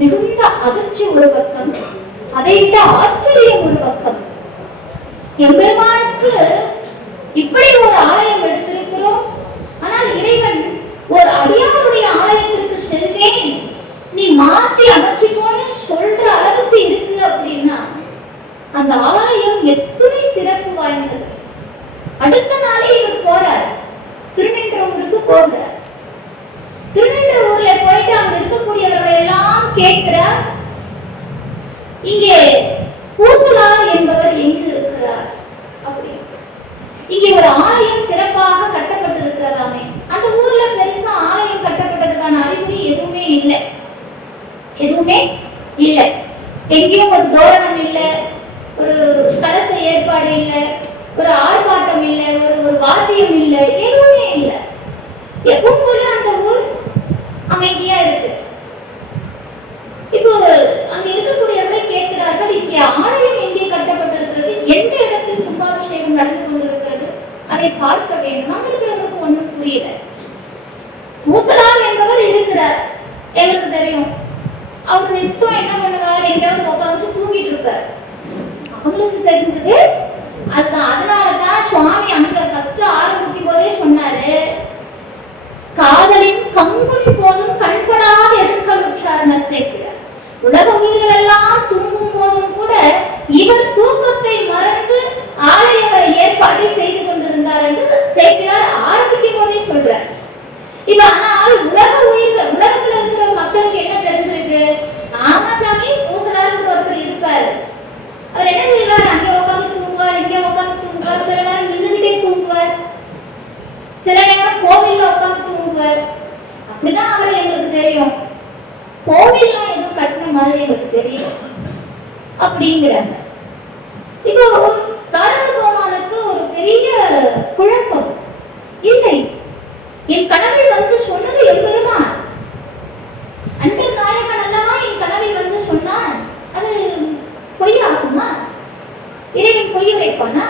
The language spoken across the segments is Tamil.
மிகுந்த அதிர்ச்சி ஒரு பக்கம், அதை விட ஆச்சரியம் ஒரு பக்கம். எம்பெருமானுக்கு இப்படி ஒரு ஆலயம் எடுத்திருக்கிறோம், ஆனால் இறைவன் ஒரு அடியாருடைய ஆலயத்திற்கு செல்வேன் நீ மாற்றி அமைச்சுக்கோன்னு சொல்ற அளவுக்கு இருக்கு அப்படின்னா அந்த ஆலயம் எத்தனை சிறப்பு வாய்ந்தது. அடுத்த நாளே இவர் போறார், திருநின்றவூருக்கு போகிறார். திருநின்றவூர்ல போயிட்டு அங்க இருக்கக்கூடியவர்களை எல்லாம் கேட்கிறார், இங்கே பூசலார் என்பவர் எங்கு இருக்கிறார் அப்படின்னு. இங்கே ஒரு ஆலயம் சிறப்பாக கட்டப்பட்டிருக்கிறதாமே. அந்த ஊர்ல பெருசா ஆலயம் கட்டப்பட்டதுக்கான அறிகுறி எதுவுமே இல்லை, எதுவுமே இல்லை. எங்கேயும் ஒரு தோரணம் இல்லை, ஒரு கலச ஏற்பாடு இல்லை, ஒரு ஆர்ப்பாட்டம் இல்லை, ஒரு வாத்தியம் இல்லை, எதுவுமே இல்லை. எப்பவும் போல அந்த ஊர் அமைதியா இருக்கு. இப்போ அங்க இருக்கக்கூடியவர்களை கேட்கிறார்கள், இங்கே ஆலயம் எங்கே கட்டப்பட்டிருக்கிறது, எந்த இடத்தில் கும்பாபிஷேகம் நடந்து கொண்டிருக்கிறது, அதை பார்க்க வேண்டும். அங்க இருக்கிறவங்களுக்கு ஒண்ணும் புரியல. பூசலார் என்பவர் இருக்கிறார், எங்களுக்கு தெரியும். அவர் நித்தம் என்ன பண்ணுவார், எங்கேயாவது உட்காந்து தூங்கிட்டு இருப்பார். அவங்களுக்கு தெரிஞ்சது அதுதான். அதனாலதான் சுவாமி அங்க ஃபர்ஸ்ட் ஆரம்பிக்கும் போதே சொன்னாரு, காதலின் கங்குனி போதும் கண்படாத எடுக்கலுற்றார் சேர்க்கிறார். உலக உயிர்கள் எல்லாம் தூங்கும் போதும் கூட இவர் தூக்கத்தை மறந்து ஆலய ஏற்பாட்டை செய்து கொண்டிருந்தார் என்று சேர்க்கிறார் ஆரம்பிக்கும் போதே சொல்றார். இப்ப ஆனால் உலக உயிர்கள், உலகத்துல இருக்கிற மக்களுக்கு என்ன தெரிஞ்சிருக்கு, ஆமாச்சாமி பூசலாருக்கு ஒருத்தர் இருப்பாரு, அவர் என்ன செய்வார், அங்கே உட்காந்து தூங்குவார், இங்கே உட்காந்து தூங்குவார், சில நேரம் நின்றுகிட்டே தூங்குவார், சில நேரம் கோவில்ல உட்காந்து தூங்குவார். அப்படிதான் அவரை எங்களுக்கு தெரியும். கோவில்லாம் எதுவும் கட்டின மாதிரி எங்களுக்கு தெரியும் அப்படிங்கிறாங்க. இப்போ காரகோமானுக்கு ஒரு பெரிய குழப்பம். இல்லை, என் கனவில் வந்து சொன்னது எம்பெருமான் அண்டர் நாயகன் அல்லவா என் கனவில் வந்து சொன்னான், அது பொய்யாகுமா, இறைவன் பொய் உரைப்பானா?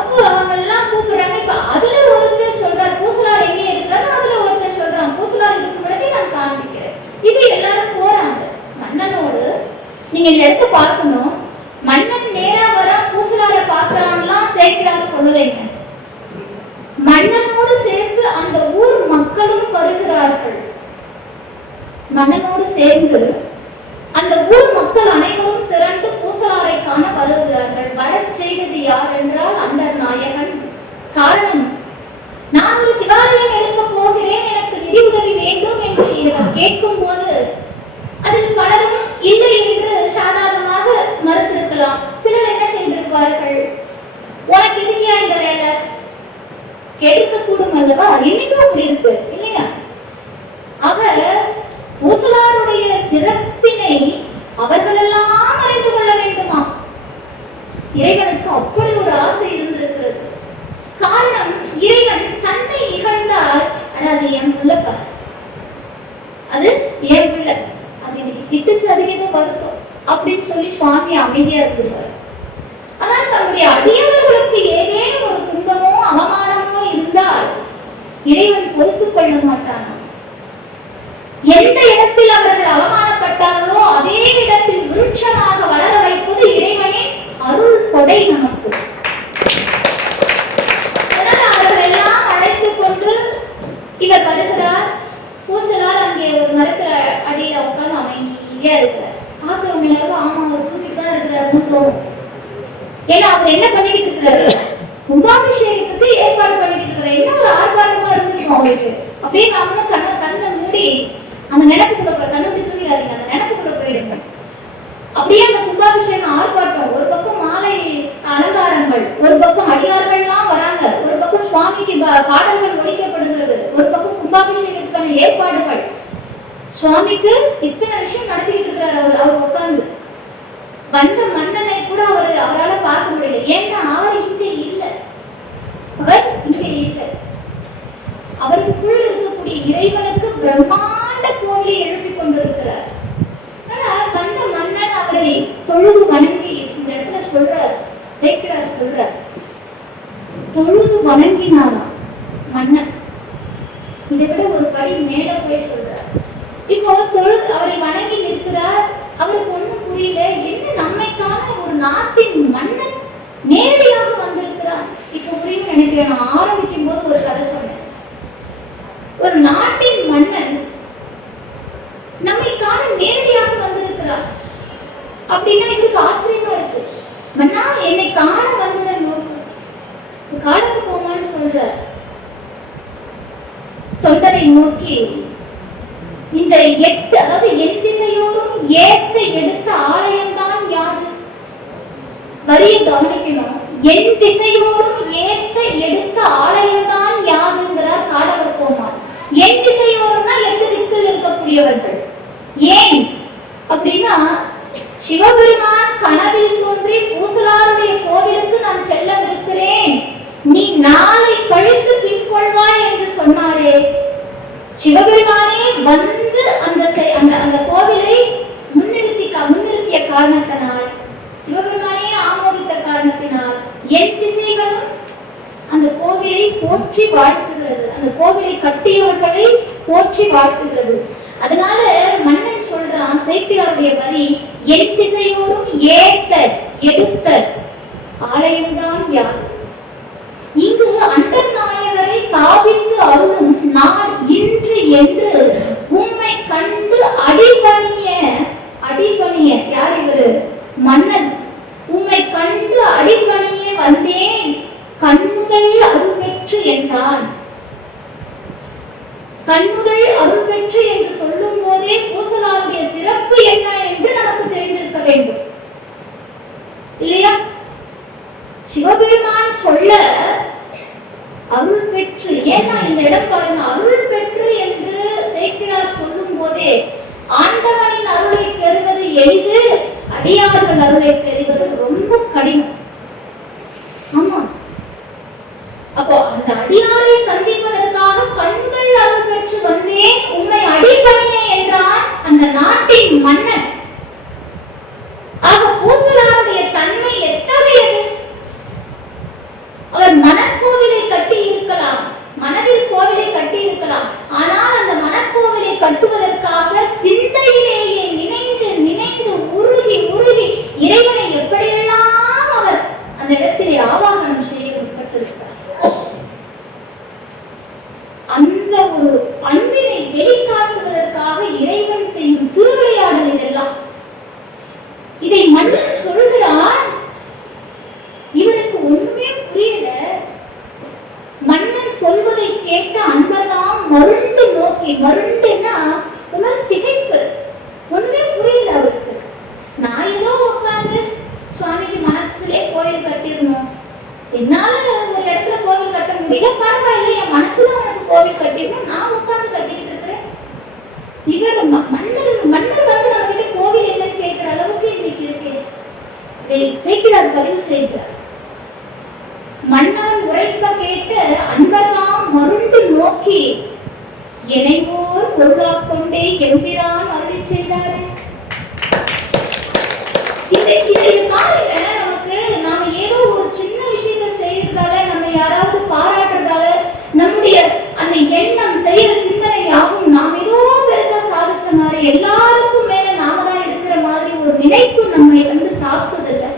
அப்போ அவங்க எல்லாம் கூப்பிடுறாங்க. இப்ப அதுல ஒருத்தர் சொல்றார் பூசலார் எங்கே இருக்காரு, அதுல ஒருத்தர் சொல்றான் பூசலார் இருக்கும் இடத்தை நான் காண்பிக்கிறேன். இப்ப எல்லாரும் போறாங்க மன்னனோடு. நீங்க இந்த இடத்த பார்க்கணும், மன்னன் நேரா வர பூசலார பார்க்கறான்லாம் சேர்க்கிறார் சொல்லலைங்க. மன்னனோடு சேர்ந்து அந்த ஊர் மக்களும் வருகிறார்கள். மன்னனோடு சேர்ந்து அந்த ஊர் மக்கள் அனைவரும் திரண்டு பூசலாரை காண வருகிறார்கள். வரச் செய்தது யார் என்றால் அண்டர் நாயகன். காரணம், நான் ஒரு சிவாலயம் எடுக்க போகிறேன், எனக்கு நிதி உதவி வேண்டும் என்று இவர் கேட்கும் போது அதில் பலரும் இல்லை என்று சாதாரணமாக மறுத்திருக்கலாம். சிலர் என்ன செய்திருப்பார்கள், உனக்கு இதுக்கே இந்த வேலை கேட்கக்கூடும் அல்லவா, இன்னைக்கும் அப்படி இருக்கு இல்லையா? ஆக பூசலாருடைய சிறப்பினை அவர்களெல்லாம் அறிந்து கொள்ள வேண்டுமா? இறைவனுக்கு அப்படி ஒரு ஆசை இருந்திருக்கிறது. காரணம், இறைவன் தன்னை இகழ்ந்தால் அது என் பிள்ளைப்பா, அது என் பிள்ளை, அது எனக்கு திட்டுச்சு, அதிக வருத்தம் அப்படின்னு சொல்லி சுவாமி அமைதியா இருந்துருவார். ஆனால் தம்முடைய அடியவர்களுக்கு ஏதேனும் ஒரு துன்பமோ அவமானமோ இருந்தால் இறைவன் பொறுத்துக் கொள்ள மாட்டானா? எந்த இடத்தில் அவர்கள் அவமானப்பட்டார்களோ அதே இடத்தில் விருட்சமாக வளர வைப்பது இறைவனின் அருள் கொடை நமக்கு. அவர்கள் எல்லாம் அழைத்துக் கொண்டு இவர் வருகிறார். பூசலார் அங்கே ஒரு மரத்துல அடியில உட்கார்ந்து அமைதியா இருக்கிறார். ஆக்கிரம எல்லாரும் ஆமா அவர் தூக்கிட்டு தான் இருக்கிறார். ஏன்னா அவர் என்ன பண்ணிட்டு இருக்கிறாரு, கும்பாபிஷேகத்துக்கு ஏற்பாடு பண்ணிட்டு இருக்கிறார். என்ன ஒரு ஆர்ப்பாட்டமா இருந்திருக்கும் அவருக்கு. அப்படியே நம்மளும் கண்ணை மூடி அந்த நினைப்புக்குள்ள போய் கண்ணு தூங்கிறாதீங்க, அந்த நினைப்புக்குள்ள போயிடுங்க. அப்படியே அந்த கும்பாபிஷேகம் ஆர்ப்பாட்டம், ஒரு பக்கம் மாலை அலங்காரங்கள், ஒரு பக்கம் அடியார்கள்லாம் வராங்க, ஒரு பக்கம் சுவாமிக்கு பாடல்கள் ஒழிக்கப்படுகிறது, ஒரு பக்கம் கும்பாபிஷேகத்துக்கான ஏற்பாடுகள். சுவாமிக்கு இத்தனை விஷயம் நடத்திக்கிட்டு இருக்கிறார். அவர் உட்கார்ந்து வந்த மன்னனை கூட அவரால் பார்க்க முடியல. ஏன்னா அவர் இங்கே இல்லை, அவர் இங்கே இல்லை. அவருக்குள் இருக்கக்கூடிய இறைவனுக்கு பிரம்மாண்ட கோவிலை எழுப்பி கொண்டிருக்கிறார். வந்த மன்னன் அவரை தொழுது வணங்கி, இந்த இடத்துல சொல்றார் சேக்கிழார் சொல்றார், தொழுது வணங்கினாராம் மன்னன். இதை விட ஒரு படி மேல போய் சொல்றார். இப்போ தொழுது அவரை மன்னன் நம்மை காண நேரடியாக வந்திருக்கிறார் அப்படின்னா இதுக்கு ஆச்சரியமா இருக்கு. மன்னா என்னை காண வந்தவன் காண போமான்னு சொல்ற தொண்டரை நோக்கி இந்த எட்டு, அதாவது என் திசையோரும் ஏத்த எடுத்த ஆலயம் தான் யாது? வரிய கவனிக்கணும். என் திசையோரும் ஏத்த எடுத்த ஆலயம் தான் யாதுங்கிறார் காடவர் கோமான். என் திசையோரும்னா எட்டு திக்கில் இருக்கக்கூடியவர்கள். ஏன் அப்படின்னா சிவபெருமான் கனவில் தோன்றி பூசலாருடைய கோவிலுக்கு நான் செல்லவிருக்கிறேன், நீ நாளை கழித்து பின்கொள்வாய் என்று சொன்னாரே. சிவபெருமானே வந்து அந்த கோவிலை முன்னிறுத்திய காரணத்தினால், சிவபெருமானே ஆமோதித்த காரணத்தினால் என் திசைகளும் அந்த கோவிலை போற்றி வாழ்த்துகிறது, அந்த கோவிலை கட்டியவர்களை போற்றி வாழ்த்துகிறது. அதனால மன்னன் சொல்றான், சேக்கிழாருடைய வரி, என் திசையோரும் ஏத்த எடுத்த ஆலயம்தான் யாது? இங்கு அண்டன் நாயகரை தாவித்து அருளும் நாள் இன்று என்று உம்மை கண்டு அடிபணிய யார் இவரு? மன்னன். உம்மை கண்டு அடிபணிய வந்தேன் கண்முதல் அருள் பெற்று என்றான். கண்முதல் அருள் பெற்று என்று சொல்லும் போதே பூசலாருடைய சிறப்பு என்ன என்று நமக்கு தெரிந்திருக்க வேண்டும் இல்லையா? சிவபெருமான் சொல்ல அருள் பெற்று, ஏன்னா இந்த இடம் பாருங்க, அருள் பெற்று என்று சேக்கிழார் சொல்லும் போதே ஆண்டவனின் அருளை பெறுவது எளிது, அடியார்கள் அருளை பெறுவது ரொம்ப கடினம். ஆமா, அப்போ அந்த அடியாரை சந்திப்பதற்காக கண்கள் அருள் பெற்று வந்தேன் உம்மை அடிபணிய என்றான் அந்த நாட்டின் மன்னன். ஆக பூசலாருடைய தன்மை எத்தகையது? அவர் மனக்கோவிலை கட்டி இருக்கலாம், மனதில் கோவிலை கட்டி இருக்கலாம், ஆனால் அந்த மனக்கோவிலை கட்டுவதற்காக சிந்தையிலேயே நினைந்து நினைந்து உருகி உருகி இறைவனை எப்படியெல்லாம் அவர் அந்த இடத்திலே ஆவாகனம் செய்ய முற்பட்டிருக்கிறார். அந்த ஒரு அன்பினை வெளிக்காட்டுவதற்காக இறைவன் செய்யும் திருவிளையாடல் இதெல்லாம். இதை மன்னன் சொல்கிறான், இவருக்கு ஒண்ணுமே புரியல. மன்னன் சொல்வதை கேட்ட அன்பர்தான் மருண்டு நோக்கி, மருண்டுன்னா திகைப்பு, ஒண்ணுமே புரியல அவருக்கு. நான் ஏதோ உட்கார்ந்து சுவாமிக்கு மனசுலே கோயில் கட்டிடணும், என்னால ஒரு இடத்துல கோவில் கட்ட முடியல, பரவாயில்ல என் மனசுல உனக்கு கோவில் கட்டிடணும், நான் உட்கார்ந்து கட்டிக்கிட்டு இருக்கிறேன். இவர் மன்னர் வந்து நம்ம கிட்ட கோவில் என்னன்னு கேட்கிற அளவுக்கு இன்னைக்கு இருக்கு. சேக்கிழார் பதிவு செய்கிறார், மன்னன் உரைப்ப கேட்டு அன்பர்தாம் மருண்டு நோக்கி எனைவோர் பொருளாக் கொண்டே எம்பிரான் அருள் செய்தாரு. இதை பாருங்க, நமக்கு நாம ஏதோ ஒரு சின்ன விஷயத்தை செய்யறதால, நம்ம யாராவது பாராட்டுறதால நம்முடைய அந்த எண்ணம் செய்யற சிந்தனை ஆகும் நாம் ஏதோ பெருசா சாதிச்ச மாதிரி, எல்லாருக்கும் மேல நாம தான் இருக்கிற மாதிரி ஒரு நினைப்பு நம்மை வந்து தாக்குதில்லை.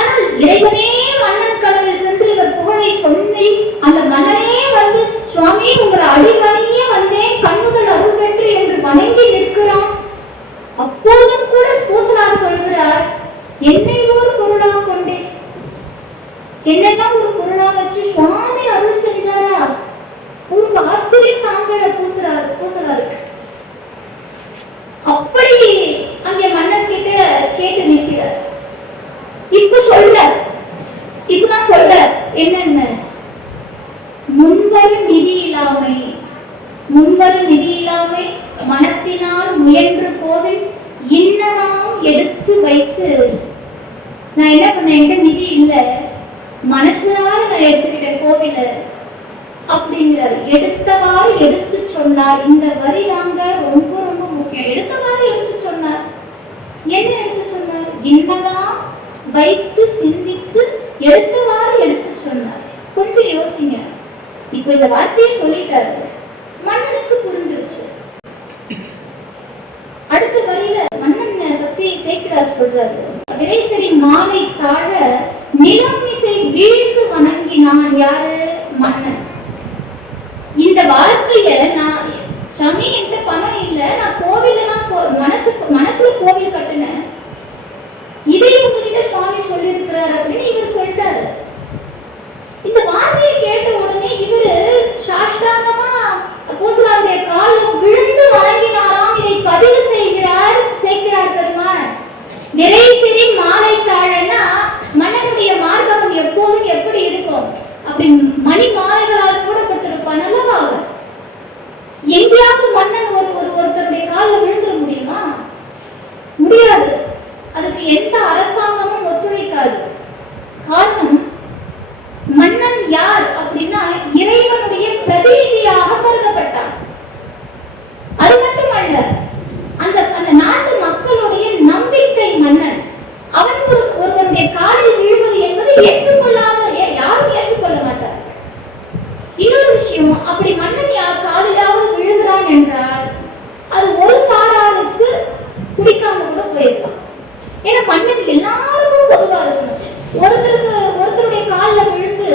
ஆனால் இறைவனே மன்னன் கனவில் சென்று இவர் புகழை சொல்லி அந்த மன்னனே வந்து சுவாமி உங்களை அடிமணியே வந்தேன் கண்ணுகள் அருள் பெற்று என்று வணங்கி நிற்கிறான். அப்போதும் கூட பூசலார் சொல்கிறார், என்னை ஒரு பொருளா கொண்டே, என்னெல்லாம் ஒரு பொருளா வச்சு சுவாமி அருள் செஞ்சாரா? ஒரு ஆச்சரியம் தாங்கள பூசலாருக்கு. அப்படி அங்கே மன்னர் கிட்ட கேட்டு நிற்கிறார். இப்பதான் சொல்ற என்னென்ன முன்வரும் நிதி இல்லாமை மனத்தினால் முயன்று கோவில் இன்னதாம் எடுத்து வைத்து, நான் என்ன பண்ண, என்கிட்ட நிதி இல்ல, மனசார நான் எடுத்துக்கிட்டேன் கோவில அப்படிங்கிறார். எடுத்தவாறு எடுத்து சொன்னார். இந்த வரி தாங்க ரொம்ப ரொம்ப முக்கியம். எடுத்தவாறு எடுத்து சொன்னார். என்ன எடுத்து சொன்னார்? இன்னதான் வைத்து சிந்தித்து எடுத்தவாறு எடுத்து சொன்னார். கொஞ்சம் யோசிங்க. இப்ப இந்த வார்த்தையை சொல்லிட்டாரு, மன்னனுக்கு புரிஞ்சிருச்சு. அடுத்த வரியில மன்னனை பத்தி சேக்கிழார் சொல்றாரு, விரைசரி மாலை தாழ நிலம் இசை வீழ்ந்து வணங்கினான். யாரு? மன்னன். இந்த வார்த்தைய நான் சாமி என்கிட்ட பணம் இல்ல, நான் கோவில்ல தான் மனசுல கோவில் கட்டினேன், இதை உங்ககிட்ட சுவாமி சொல்லி இருக்கிறார் அப்படின்னு இவர் சொல்லிட்டாரு. இந்த வார்த்தையை கேட்ட உடனே இவரு சாஷ்டாங்கமா அப்போஸ்தலருடைய காலில் விழுந்து வணங்கினாராம். இதை பதிவு செய்கிறார் சேக்கிழார் பெருமான். நிறைத்திரி மாலை தாழனா மன்னனுடைய மார்பகம் எப்போதும் எப்படி இருக்கும், அப்படி மணி மாலைகளால் சூடப்பட்டிருப்பான் அல்லவா. எங்கேயாவது மன்னன் ஒருத்தருடைய காலில் விழுந்துட முடியுமா? முடியாது. அதுக்கு எந்த அரசாங்கமும் ஒத்துழைக்காது. காரணம், மன்னன் யார் அப்படின்னா இறைவனுடைய பிரதிநிதியாக கருதப்பட்டான். அது மட்டுமல்ல, அந்த நாட்டு மக்களுடைய நம்பிக்கை மன்னன். அவன் ஒருவருடைய காலில் விழுவது என்பது ஏற்றுக்கொள்ளாத, யாரும் ஏற்றுக்கொள்ள மாட்டார். இன்னொரு விஷயம், அப்படி மன்னன் யார் காலிலாவது விழுகிறான் என்றால் அது ஒரு சாராருக்கு குடிக்காம கூட போயிருக்கலாம். ஏன்னா மன்னன் எல்லாருக்கும் பொதுவா இருக்கணும். ஒருத்தருடைய காலில் விழுந்து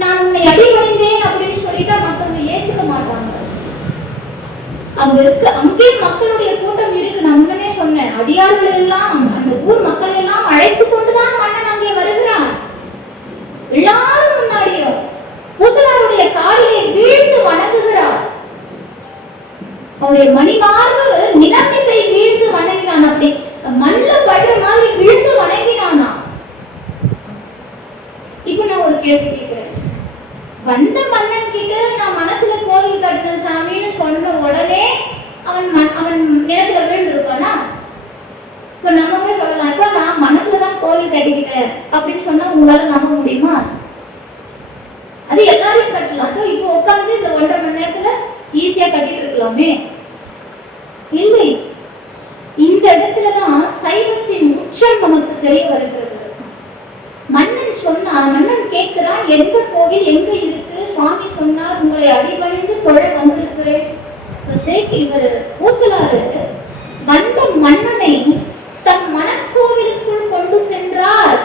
நான் உன்னை அடிபணிந்தேன் அப்படின்னு சொல்லிட்டா மற்றவங்க ஏத்துக்க மாட்டாங்க. அங்கே மக்களுடைய கூட்டம் இருக்கு. நான் முன்னமே சொன்னேன், அடியார்கள் எல்லாம் அந்த ஊர் மக்களை எல்லாம் அழைத்து கொண்டுதான் மன்னன் அங்கே வருகிறான். எல்லாரும் முன்னாடியும் பூசலாருடைய காலிலே வீழ்ந்து வணங்குகிறார். அவருடைய மணிமார்பு நிலமிசை வீழ்ந்து வணங்கினான். அப்படி மண்ல படுற மாதிரி விழுந்து வணங்கினானா. இப்ப நான் ஒரு கேள்வி கேட்கிறேன். வந்த மன்னன் கிட்ட நான் மனசுல கோவில் கட்டின சாமின்னு சொன்ன உடனே அவன் நிலத்துல விழுந்து இருப்பானா? இப்ப நம்ம கூட சொல்லலாம், இப்ப நான் மனசுலதான் கோவில் கட்டிக்கிட்டேன் அப்படின்னு சொன்னா உங்களால நம்ப முடியுமா? அது எல்லாரும் கட்டலாம். இப்போ உட்கார்ந்து இந்த 1.5 மணி நேரத்துல ஈஸியா கட்டிட்டு இருக்கலாமே. இல்லை, இந்த இடத்துலதான் சைவத்தின் உச்சம் நமக்கு தெரிய வருகிறது. மன்னன் கேட்கிறான், எந்த கோவில் எங்க இருக்கு? சுவாமி சொன்னார், உங்களை அடிபணிந்து தொழ வந்திருக்கிறேன். இவர் பூசலாறு வந்த மன்னனை தம் மனக்கோவிலுக்குள் கொண்டு சென்றார்.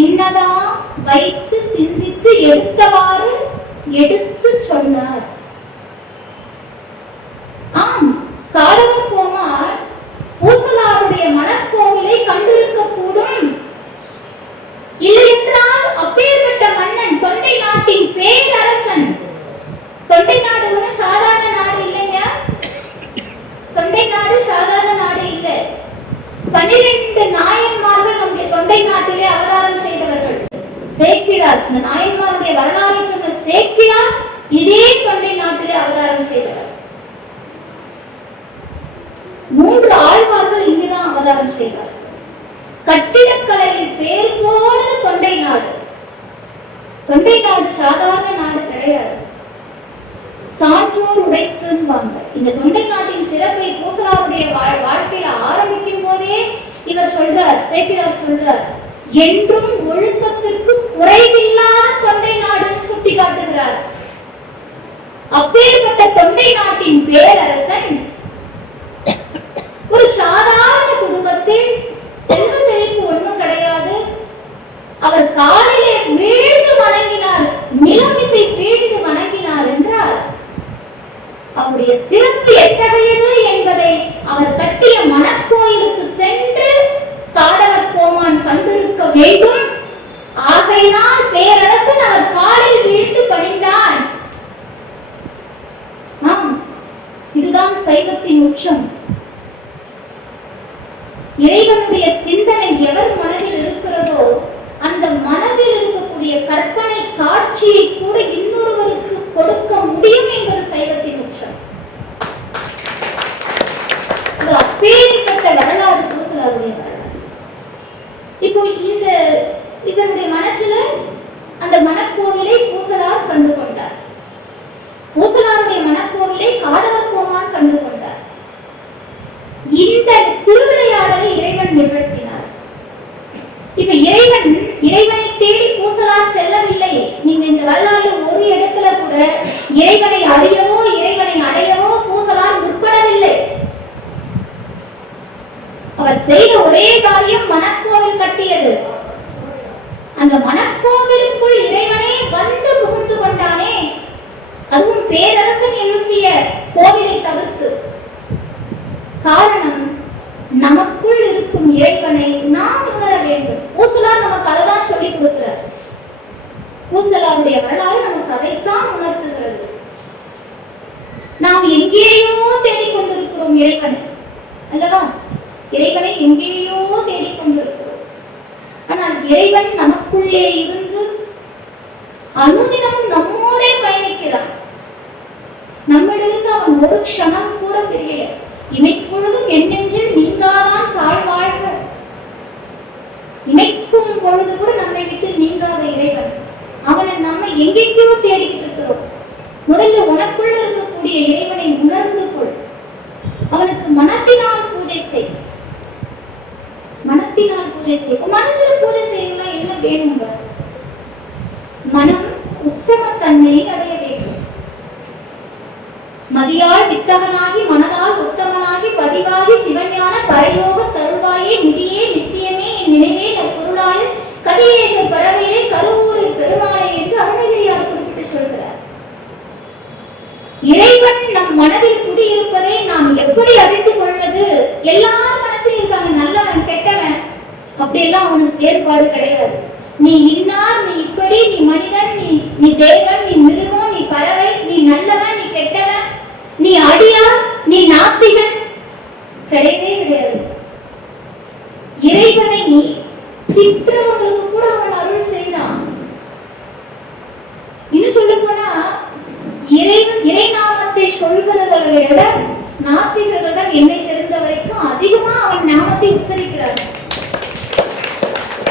என்னதான் வைத்து சிந்தித்து எடுத்தவாறு எடுத்து சொன்னார். ஆம், காடவர் கோமார் பூசலாருடைய மனக்கோவிலை கண்டிருக்க கூடும். இல்லை என்றால் அப்பேற்பட்ட மன்னன் தொண்டை நாட்டின் பேரரசன். தொண்டை நாடு ஒன்றும் சாதாரண நாடு இல்லைங்க. தொண்டை நாடு சாதாரண நாடு இல்லை. 12 நாயன்மார்கள் நம்முடைய தொண்டை நாட்டிலே அவதாரம் செய்தவர்கள். சேக்கிழார், இந்த நாயன்மாருடைய வரலாறை சொன்ன சேக்கிழார் இதே தொண்டை நாட்டிலே அவதாரம் செய்தவர். 3 ஆழ்வார்கள் இங்குதான் அவதாரம் செய்தார். கட்டிடக்கலையில் பேர் போனது தொண்டை நாடு. தொண்டை நாடு சாதாரண நாடு கிடையாது. சான்றோர் உடைத்துன்பாங்க. இந்த தொண்டை நாட்டின் சிறப்பை பூசலாருடைய வாழ்க்கையில ஆரம்பிக்கும் போதே இவர் சொல்றார், சேக்கிழார் சொல்றார், என்றும் ஒழுக்கத்திற்கு குறைவில்லாத தொண்டை நாடுன்னு சுட்டி காட்டுகிறார். அப்பேற்பட்ட தொண்டை நாட்டின் பேரரசன் ஒரு சாதாரண குடும்பத்தில், செல்வ செழிப்பு ஒன்றும் கிடையாது. அவர் காலையிலே வீழ்ந்து வணங்கினார், நிலமிசை வீழ்ந்து வணங்கினார் என்றார் அவருடைய சிறப்பு எத்தகையது என்பதை அவர் கட்டிய மனக்கோயிலுக்கு சென்று காடவர் கோமான் கண்டிருக்க வேண்டும். ஆகையினால் பேரரசன் அவர் காலில் வீழ்ந்து பணிந்தான். இதுதான் சைவத்தின் உச்சம். இறைவனுடைய சிந்தனை எவர் மனதில் இருக்கிறதோ அந்த மனதில் இருக்கக்கூடிய கற்பனை காட்சியை கூட இன்னொருவருக்கு கொடுக்க முடியும் என்பது சைவத்தின் உச்சம். அப்பேற்பட்ட வரலாறு பூசலாருடைய வரலாறு. இப்போ இதனுடைய மனசுல அந்த மனக்கோவிலை பூசலார் கண்டு கொண்டார். பூசலாருடைய மனக்கோவிலை காடவர் கோமான் கண்டு கொண்டார். இந்த திருவிளையாடலை இறைவன் நிகழ்த்தினார். இப்ப இறைவனை தேடி பூசலார் செல்லவில்லை. நீங்க இந்த வரலாறு ஒரு இடத்துல கூட இறைவனை அறியவோ இறைவனை அடையவோ பூசலார் முற்படவில்லை. அவர் செய்த ஒரே காரியம் மனக்கோவில் கட்டியது. அந்த மனக்கோவிலுக்குள் இறைவனே வந்து புகுந்து கொண்டானே. அதுவும் பேரரசன் எழுப்பிய கோவிலை தவிர்த்து. காரணம், நமக்குள் இருக்கும் இறைவனை நாம் உணர வேண்டும். ஊசலார் நமக்கு அதைதான் சொல்லிக் கொடுக்கிறார். ஊசலாருடைய வரலாறு நமக்கு அதைத்தான் உணர்த்துகிறது. நாம் எங்கேயோ தேடிக்கொண்டிருக்கிறோம் இறைவனை அல்லவா? இறைவனை எங்கேயோ தேடிக்கொண்டிருக்கிறோம். ஆனால் இறைவன் நமக்குள்ளே இருந்து அனுதினமும் நம்மோடே பயணிக்கிறான். நம்மிலிருந்து அவன் ஒரு க்ஷணம் கூட பிரியல. இமைப்பொழுதும் என் நெஞ்சில் நீங்காதான் தாழ்வாழ்க. இமைக்கும் பொழுது கூட நம்மை விட்டு நீங்காத இறைவன். அவனை நம்ம எங்கெங்கயோ தேடிக்கிட்டு இருக்கிறோம். முதல்ல உனக்குள்ள இருக்கக்கூடிய இறைவனை உணர்ந்து கொள். அவனுக்கு மனத்தினால் பூஜை செய். மனத்தினால் பூஜை செய். மனசுல பூஜை செய்யணும்னா என்ன வேணுங்க? மனம் உத்தம தன்மையை அடைய வேண்டும். மதியால் வித்தகனாகி மனதால் உத்தமனாகி பதிவாகி சிவஞான பரயோக தருவாயே நிதியே நித்தியமே என் நினைவே பொருளாய கதியேச பறவையிலே கருவூரில் பெருமாளே என்று அருணகிரியார் குறிப்பிட்டு சொல்கிறார். இறைவன் நம் மனதில் குடியிருப்பதை நாம் எப்படி அறிந்து கொள்வது? எல்லார் மனசும் இருக்காங்க, நல்லவன் கெட்டவன் அப்படியெல்லாம் அவனுக்கு ஏற்பாடு கிடையாது. நீ இன்னார், நீ இப்படி, நீ மனிதன், நீ தேவன், நீ மிருகம், நீ பறவை, நீ நல்லவன், நீ கெட்டவன், நீ அடியார், நீ நாத்திகன் கிடையவே கிடையாது. இறைவனை திட்டவர்களுக்கு கூட அவன் அருள் செய்தான். இன்னும் சொல்ல போனா இறை நாமத்தை சொல்கிறதை விட நாத்திகர்கள் என்னை தெரிந்த வரைக்கும் அதிகமா அவன் நாமத்தை உச்சரிக்கிறார்.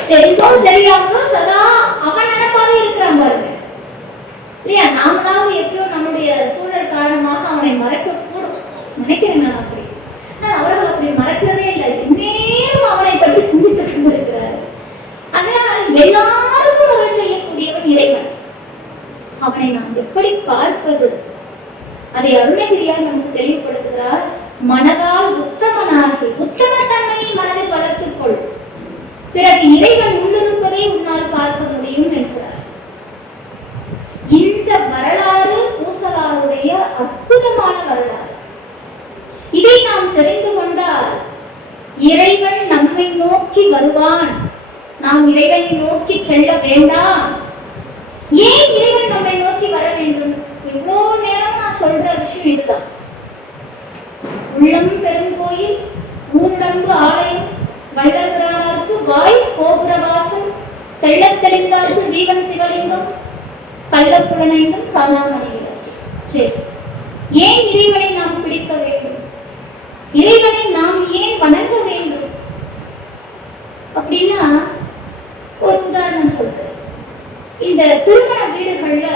தெரிந்தோ தெரியாமலோ சதா அவன் நினைப்பாவே இருக்கிறான் பாருங்க இல்லையா? நாமளாவது எப்பயோ நம்முடைய சூழல் காரணமாக அவனை மறக்க கூடும் நினைக்கிறேன் நான். அப்படி ஆனால் அவர்கள் அப்படி மறக்கிறதே இல்லை. இன்னும் அவனை பற்றி சிந்தித்துக் கொண்டிருக்கிறார். அதனால் எல்லாருக்கும் அருள் செய்யக்கூடியவன் இறைவன். அவனை நாம் எப்படி பார்ப்பது? அதை அருணகிரியார் நமக்கு தெளிவுபடுத்துகிறார். மனதால் உத்தமனாகி உத்தம தன்மையை மனதில் வளர்த்துக் கொள். பிறகு இறைவன் உள்ளிருப்பதை உன்னால் பார்க்க முடியும் என்கிறார். இந்த வரலாறு ஊசலாருடைய அற்புதமான வரலாறு. இதை நாம் தெரிந்து கொண்டால் இறைவன் நம்மை நோக்கி வருவான். நாம் இறைவனை நோக்கி செல்ல வேண்டாம். ஏன் இறைவன் நம்மை நோக்கி வர வேண்டும்? இவ்வளோ நேரம் நான் சொல்ற விஷயம் இதுதான். உள்ளம் பெருங்கோயில், ஊண்டம்பு ஆலயம், வள்ளல்பிரானாருக்கு வாய் கோபுரவாசல், தெள்ளத் தெளிந்தார்க்கு ஜீவன் சிவலிங்கம், கள்ளப்புலனைந்தும் காணாமணிகிறார். சரி, ஏன் இறைவனை நாம் பிடிக்க வேண்டும்? இறைவனை நாம் ஏன் வணங்க வேண்டும்? அப்படின்னா ஒரு உதாரணம் சொல்றேன். இந்த திருமண வீடுகள்ல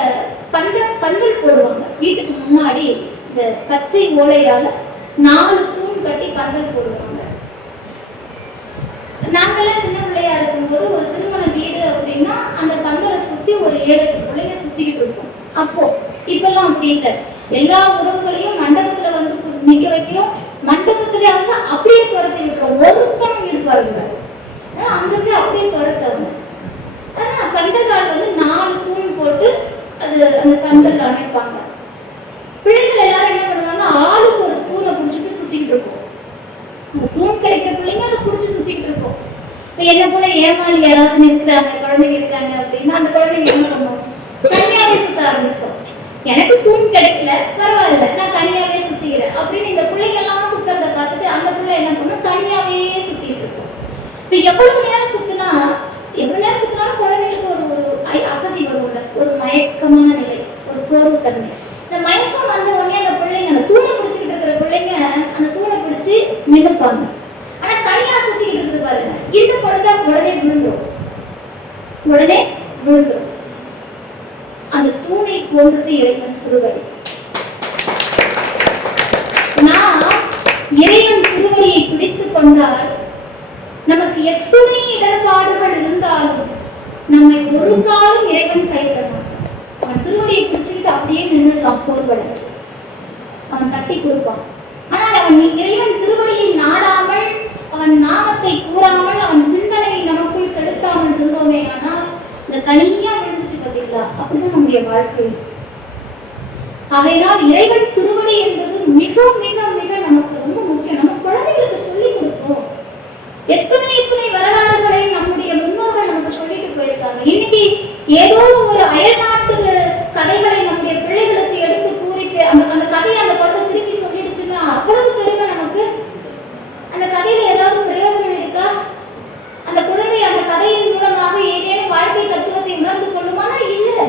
பந்தல் போடுவாங்க. வீட்டுக்கு முன்னாடி இந்த பச்சை ஓலையால 4 தூண் கட்டி பந்தல் போடுவாங்க. நாங்கெல்லாம் சின்ன பிள்ளையா இருக்கும்போது ஒரு திருமண வீடு அப்படின்னா அந்த பந்தலை சுத்தி ஒரு 7-8 பிள்ளைங்க சுத்திக்கிட்டு இருக்கும். அப்போ இப்பெல்லாம் அப்படி இல்லை. எல்லா உறவுகளையும் மண்டபத்துல வந்து நிக்க வைக்கிறோம். மண்டபத்துல வந்து அப்படியே துரத்தி விட்டுறோம். ஒருத்தம் வீடு பாருங்க, அங்கிருந்து அப்படியே துரத்தவங்க. ஆனா பந்தக்கால் வந்து 4 தூண் போட்டு அது அந்த பந்தல் அமைப்பாங்க. பிள்ளைகள் எல்லாரும் என்ன பண்ணுவாங்க, ஆளுக்கு ஒரு தூணை பிடிச்சிட்டு சுத்திக்கிட்டு இருக்கும். அந்த தூண் கிடைக்கிற பிள்ளைங்க அதை பிடிச்சி சுத்திக்கிட்டு இருக்கும். இப்ப என்ன போல ஏமாளி யாராவது இருக்கிறாங்க, குழந்தைங்க இருக்காங்க அப்படின்னா அந்த குழந்தைங்க என்ன பண்ணுவோம், தனியாவே சுத்த ஆரம்பிக்கும். எனக்கு தூண் கிடைக்கல, பரவாயில்ல, நான் தனியாவே சுத்திக்கிறேன் அப்படின்னு இந்த பிள்ளைங்க எல்லாம் சுத்துறதை பார்த்துட்டு அந்த பிள்ளை என்ன பண்ணும், தனியாவே சுத்திட்டு இருக்கும். இப்ப எவ்வளவு நேரம் சுத்தினாலும் குழந்தைங்களுக்கு ஒரு அசதி வரும்ல, ஒரு மயக்கமான நிலை, ஒரு சோர்வு தன்மை. இந்த மயக்கம் வந்த உடனே அந்த பிள்ளைங்க அந்த தூணை பிடிச்சிக்கிட்டு இருக்கிற பிள்ளைங்க அந்த தூணை பிடிச்சி நின்றுப்பாங்க. ஆனா தனியா சுத்திக்கிட்டு இருக்குது பாருங்க, இந்த பொழுதா உடனே விழுந்துரும். அந்த தூணை போன்றது இறைவன் திருவடி. நாம் இறைவன் திருவடியை பிடித்துக் கொண்டால் நமக்கு எத்தனை இடர்பாடுகள் இருந்தாலும் நம்மை ஒரு காலம் இறைவன் கைவிட மாட்டான். அவன் திருவடியை பிடிச்சுக்கிட்டு அப்படியே நின்றுட்டான் சோர்வடைச்சு. அவன் தட்டி கொடுப்பான். ஆனால் அவன் இறைவன் திருவடியை நாடாமல், அவன் நாமத்தை கூறாமல், அவன் சிந்தனையை நமக்குள் செலுத்தாமல் இருந்தோமே ஆனால் இந்த தனியா விழுந்துச்சு பார்த்தீங்களா, அப்படிதான் நம்முடைய வாழ்க்கை. ஆகையினால் இறைவன் திருவடி என்பது மிக மிக மிக நமக்கு ரொம்ப முக்கியம். நம்ம குழந்தைகளுக்கு சொல்லிக் கொடுப்போம். எத்தனை எத்தனை வரலாறுகளை நம்முடைய முன்னோர்கள் நமக்கு சொல்லிட்டு போயிருக்காங்க. இன்னைக்கு ஏதோ ஒரு அயல்நாட்டு கதைகளை நம்முடைய பிள்ளைகளுக்கு எடுத்து கூறி அந்த கதையை அந்த குழந்தை திருப்பி சொல்லிடுச்சுன்னா அவ்வளவு பெருமை நமக்கு. அந்த கதையில ஏதாவது பிரயோஜனம் இருக்கா? அந்த குழந்தை அந்த கதையின் மூலமாக ஏதேனும் வாழ்க்கை தத்துவத்தை உணர்ந்து கொள்ளுமானா? இல்லை.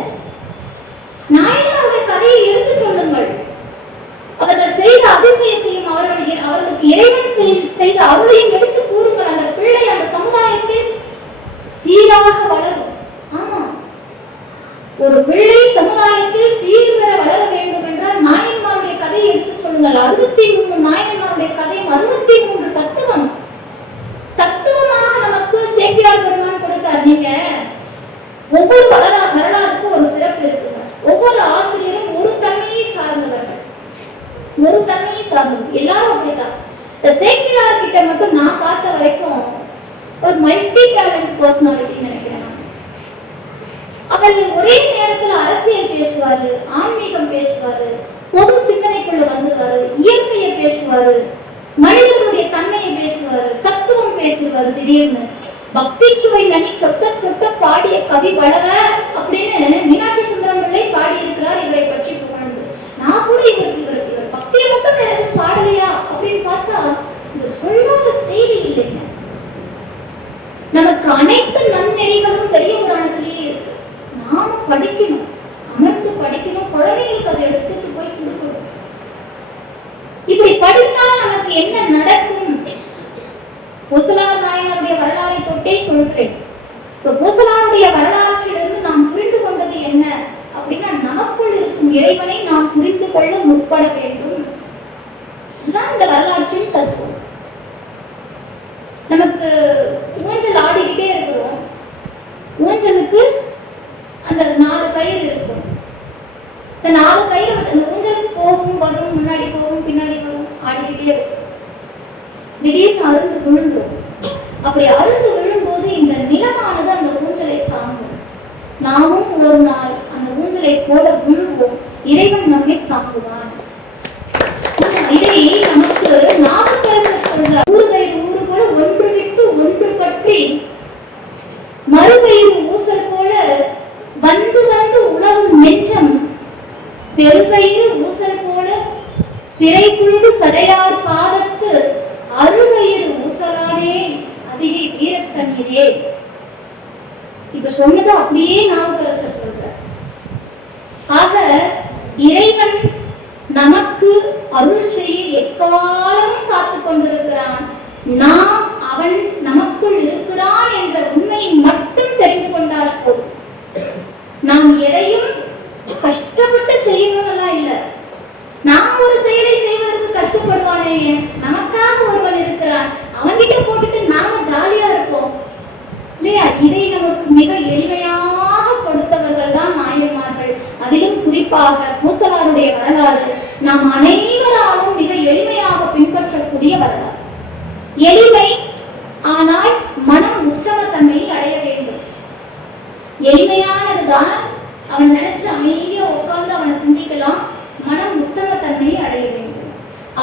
நாயனாருடைய கதையை எடுத்து சொல்லுங்கள். அவர்கள் செய்த அதிசயத்தையும் அவர்களுக்கு இறைவன் செய்த அருளையும் எடுத்து கூறுங்கள். அந்த பிள்ளை அந்த சமுதாயத்தில் சீராக வளரும். ஆமா, ஒரு பிள்ளை சமுதாயத்தில் சீர்பெற வளர வேண்டும் என்றால் நாயன்மாருடைய கதையை எடுத்து சொல்லுங்கள். 63 நாயன்மாருடைய கதையும் 63 தத்துவமாக நமக்கு சேக்கிழார் பெருமான் கொடுத்தார். நீங்க ஒவ்வொரு வரலாறுக்கும் ஒரு சிறப்பு இருக்குங்க. ஒவ்வொரு ஆசிரியரும் ஒரு தன்மையை சார்ந்தவர்கள், ஒரு தன்மையை சார்ந்தது. எல்லாரும் அப்படிதான். இந்த சேக்கிழார் கிட்ட மட்டும் நான் பார்த்த வரைக்கும் ஒரு மல்டி டேலண்ட் பர்சனாலிட்டி நினைக்கிறேன். அவர் ஒரே நேரத்துல அரசியல் பேசுவாரு, ஆன்மீகம் பேசுவாரு, பொது சிந்தனைக்குள்ள வந்துருவாரு, இயற்கையை பேசுவாரு, மனிதர்களுடைய தன்மையை பேசுவாரு, தத்துவம் பேசுவாரு. திடீர்னு பக்தி சுவை நனி சொட்ட சொட்ட பாடிய கவி வளவ அப்படின்னு மீனாட்சி சுந்தரம் பிள்ளை பாடி இருக்கிறார். இவரை பற்றி புகழ்ந்து நான் கூட இவர் பக்தியை மட்டும் வேற எதுவும் பாடலையா அப்படின்னு பார்த்தா இது சொல்லாத செய்தி இல்லைங்க. நமக்கு அனைத்து நன்னெறிகளும் பெரிய புராணத்திலேயே இருக்கு. நாம படிக்கணும், அமர்ந்து படிக்கணும், குழந்தைகளுக்கு அதை எடுத்துட்டு போய் கொடுக்கணும். இப்படி படித்தால் நமக்கு என்ன நடக்கும்? பூசலார் நாயனாருடைய வரலாறை தொட்டே சொல்றேன். பூசலாருடைய வரலாற்றிலிருந்து நாம் புரிந்து கொண்டது என்ன அப்படின்னா, நமக்குள் இருக்கும் இறைவனை நாம் புரிந்து கொள்ள முற்பட வேண்டும். இதுதான் இந்த வரலாற்றின் தத்துவம். நமக்கு ஊஞ்சல் ஆடிக்கிட்டே இருக்கிறோம். ஊஞ்சலுக்கு அந்த 4 கயிறு இருக்கும். இந்த 4 கயிறு வச்சு அந்த ஊஞ்சல் போகும் வரும், முன்னாடி போகும் பின்னாடி வரும், ஆடிக்கிட்டே இருக்கும். திடீர்னு அருந்து விழுந்துடும். அப்படி அருந்து விழும்போது இந்த நிலமானது அந்த ஊஞ்சலை தாங்கும். நாமும் ஒரு நாள் அந்த ஊஞ்சலை போல விழுவோம். இறைவன் நம்மை தாங்குவான். இதை நமக்கு நாவுக்கரசர் சொல்றார். ஊறுகயிறு ஊறு போல ஒன்று விட்டு ஒன்று பற்றி மறுகயிறு ஊசல் போல வந்து வந்து உலகும் நெஞ்சம் பெருகயிறு ஊசல் போல பிறை புழுது சடையார் பாதத்து அருகயிறு ஊசலானே அதிகை வீரத்தண்ணீரே. இப்ப சொன்னது அப்படியே நாவுக்கரசர் சொல்றார். ஆக இறைவன் நமக்கு அருள் செய்ய எக்காலமும் காத்துக் கொண்டிருக்கிறான். நாம் அவன் நமக்குள் இருக்கிறான் என்ற உண்மையை மட்டும் தெரிந்து கொண்டால் போதும். நாம் எதையும் கஷ்டப்பட்டு செய்யணும்லாம் இல்லை. நாம் ஒரு செயலை செய்வதற்கு கஷ்டப்படுவானே, நமக்காக ஒருவன் இருக்கிறான், அவன்கிட்ட போட்டுட்டு நாம ஜாலியா இருப்போம் இல்லையா? இதை நமக்கு மிக எளிமையாக கொடுத்தவர்கள் தான் நாயன்மார்கள். அதிலும் குறிப்பாக பூசலாருடைய வரலாறு நாம் அனைவராலும் மிக எளிமையாக பின்பற்றக்கூடிய வரலாறு. எளிமை, ஆனால் மனம் உற்சவ தன்மையை அடைய வேண்டும். எளிமையானதுதான், அவன் நினைச்சு அமைதியா உட்கார்ந்து அவனை சிந்திக்கலாம். மனம் உத்தம தன்மையை அடைய வேண்டும்.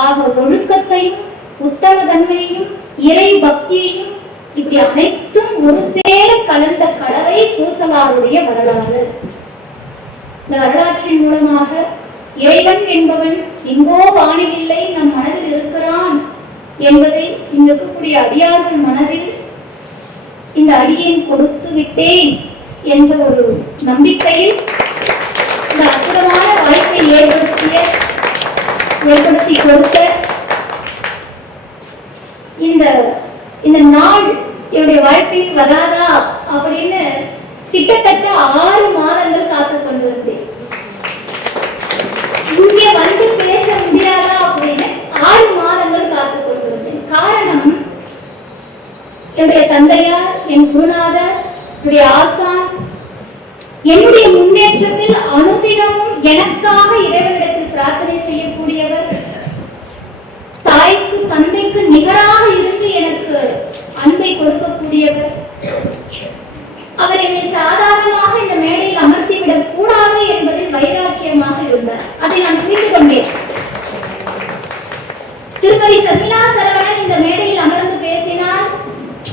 ஆக ஒழுக்கத்தையும் உத்தம தன்மையையும் இறை பக்தியையும் இப்படி அனைத்தும் ஒரு சேர கலந்த கடவை பூசலாருடைய வரலாறு. இந்த வரலாற்றின் மூலமாக இறைவன் என்பவன் எங்கோ வானிலை நம் மனதில் இருக்கிறான் என்பதை இங்கு இருக்கக்கூடிய அடியார்கள் மனதில் இந்த அடியேன் கொடுத்து விட்டேன் என்ற ஒரு நம்பிக்கையில் இந்த அற்புதமான வாய்ப்பை ஏற்படுத்தி கொடுத்த இந்த நாள் என்னுடைய வாழ்க்கையில் வராதா அப்படின்னு கிட்டத்தட்ட 6 மாதங்கள் காத்து கொண்டிருந்தேன். இங்கே வந்து பேச முடியாதா அப்படின்னு 6 மாதங்கள் காத்து கொண்டிருந்தேன். காரணம், என்னுடைய தந்தையார், என் குருநாதர், என்னுடைய ஆசான் என்னுடைய முன்னேற்றத்தில் அனுதினமும் எனக்காக இறைவனிடத்தில் பிரார்த்தனை செய்யக்கூடியவர், தாய்க்கு தந்தைக்கு நிகராக இருந்து எனக்கு அன்பை கொடுக்கக்கூடியவர். அவர் என்னை சாதாரணமாக இந்த மேடையில் அமர்த்திவிடக் கூடாது என்பதில் வைராக்கியமாக இருந்தார். அதை நான் அங்கே. திருமதி சர்மிளா சரவணன் இந்த மேடையில் அமர்ந்து பேசினார்.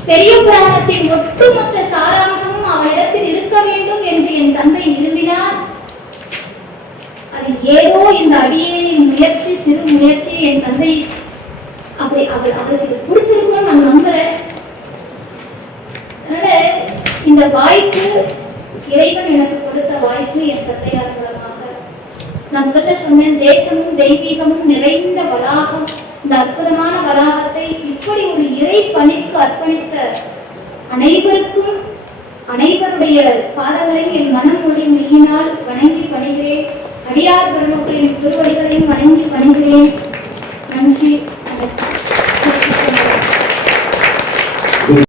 பெரிய புராணத்தின் ஒட்டுமொத்த சாராம்சமும் அவரிடத்தில் இருக்க வேண்டும் என்று என் தந்தை விரும்பினார். அது ஏதோ இந்த அடியேனின் முயற்சி, சிறு முயற்சி, என் தந்தை அவருக்கு இது பிடிச்சிருக்கும்னு நான் நம்புறேன். அதனால இந்த வாய்ப்பு இறைவன் எனக்கு கொடுத்த வாய்ப்பு. என் தந்தையார் மூலமாக நான் முதல்ல சொன்னேன், தேசமும் தெய்வீகமும் நிறைந்த வளாகம். இந்த அற்புதமான வளாகத்தை இப்படி ஒரு இறை பணிக்கு அர்ப்பணித்த அனைவருக்கும், அனைவருடைய பாதங்களையும் என் மனம் மொழி மெய்யினால் வணங்கி பணிகிறேன். அடியார் பெருமக்களின் திருவடிகளையும் வணங்கி